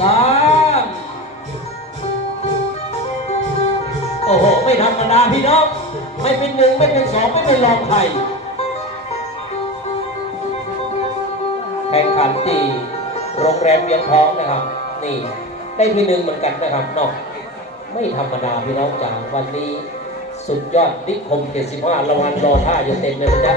สามโอ้โห ไม่ธรรมดาพี่น้อง ไม่เป็นหนึ่งไม่เป็นสองไม่เป็นรองใครแข่งขันที่โรงแรมเวียงทองนะครับ นี่ ได้ที่หนึ่งเหมือนกันนะครับนอกไม่ธรรมดาพี่น้องจ๋าวันนี้ สุดยอดนิคม75รางวัลรอท่าอยู่เต็มเลยนะ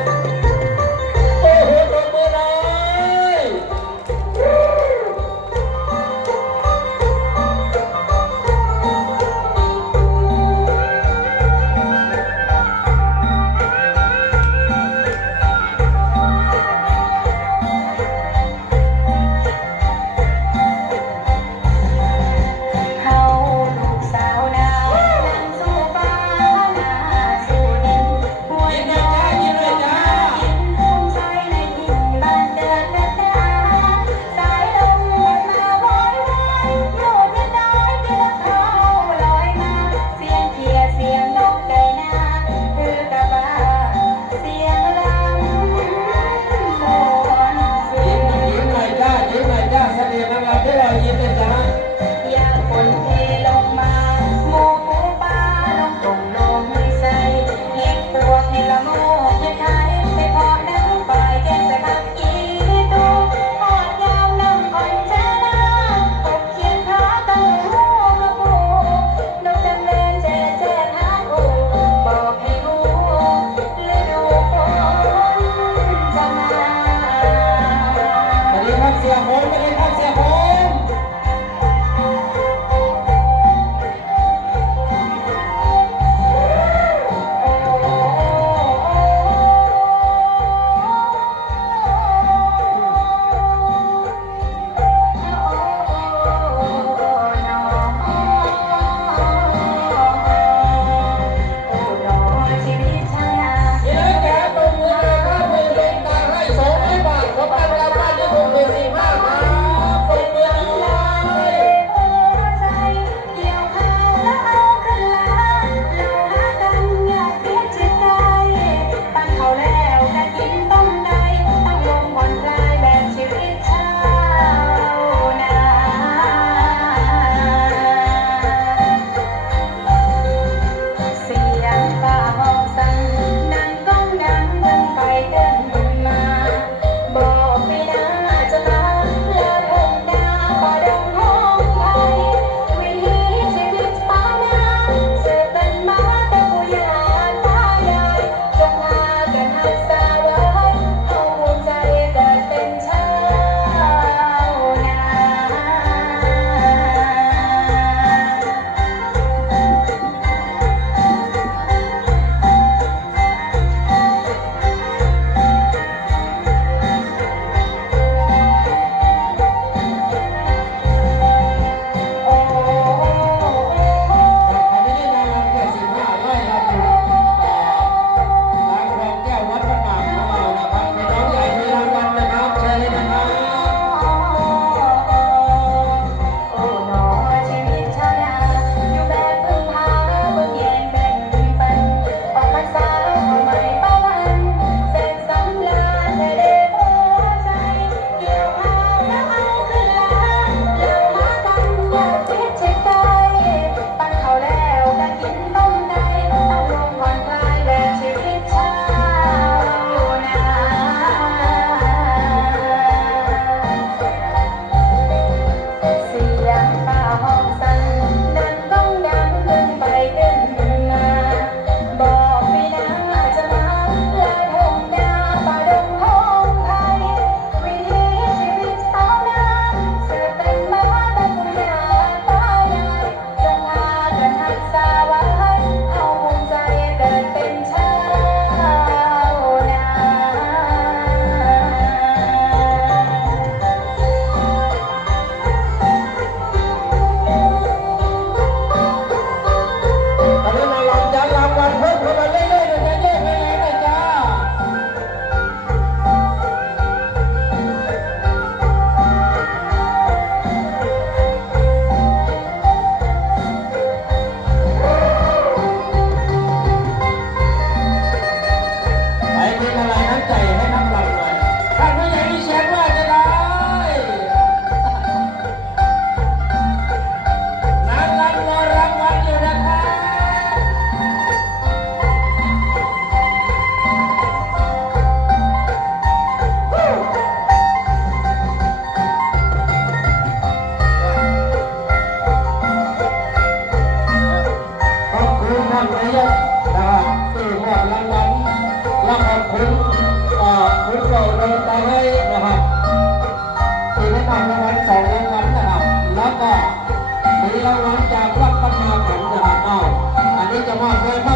มอบโดา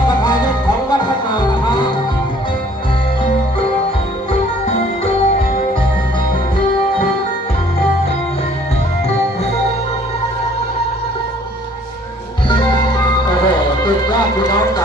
อ้โหตื่อดพี่น้อง